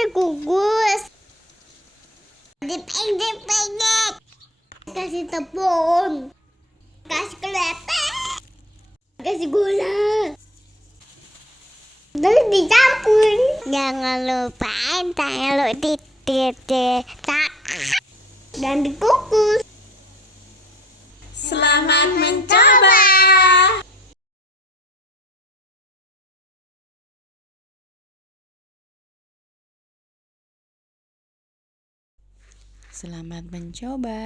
dikukus. Dipeng-dipeng. Kasih tepung. Kasih kelepek. Kasih gula. Terus dicampur. Jangan lupa taruh di dan dikukus. Selamat mencoba. Selamat mencoba.